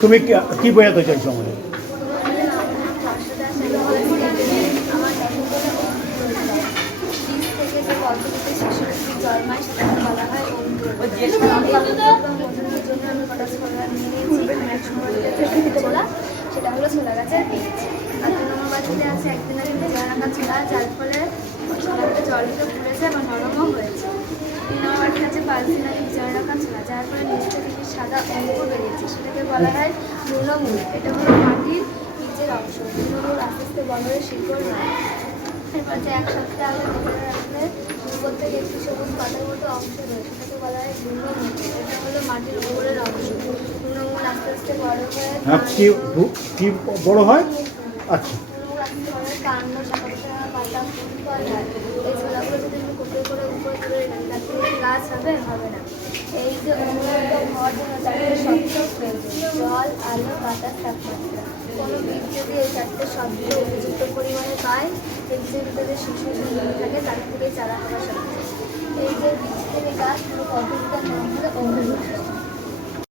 তুমি কি বোঝাতে চাইছো আমাদের? সেটা হলো ছোলা গাছের বীজ। আর 2 নম্বর বাটিতে আছে একদিন আগে ভিজায় রাখা ছোলা, যার ফলে ছোলাতে জলটা পুড়েছে এবং নরমও হয়েছে। 3 নম্বর বাটিতে আছে 5 দিন আগে ভিজায় রাখা ছোলা, যার ফলে নিচ থেকে সাদা অঙ্কুর বেরিয়েছে, সেটাকে বলা হয় তৃণমূল। এটা হলো মাটির নিচের অংশ। তৃণমূল আস্তে আস্তে বড় শিকড় নয়। এরপর যে 1 সপ্তাহ আগে ভিজায় রাখলে উপর থেকে একটি সবুজ পাতার মতো অংশ রয়েছে, সেটাকে বলা হয় তৃণমূল। এটা হলো মাটির উপরের অংশ। তৃণমূল আস্তে আস্তে বড় হয়ে কি বড় হয়? আচ্ছা, কাণ্ড, শাখা, পাতা, ফুল, ফল হয়। এই ছোলাগুলো যদি আমি কুপিয়ে করে উপরে তুলে রাখি, তার থেকে গাছ হবে না। এই যে উন্নত হওয়ার জন্য 4টে শব্দ প্রয়োজন: জল, আলো, বাতাস, তাপমাত্রা। কোনো বীজ যদি এই 4টে শব্দ উপযুক্ত পরিমাণে পায়, বীজের ভিতরে শিশু থাকে, তার থেকে চারা হওয়া সম্ভব। এই যে বীজ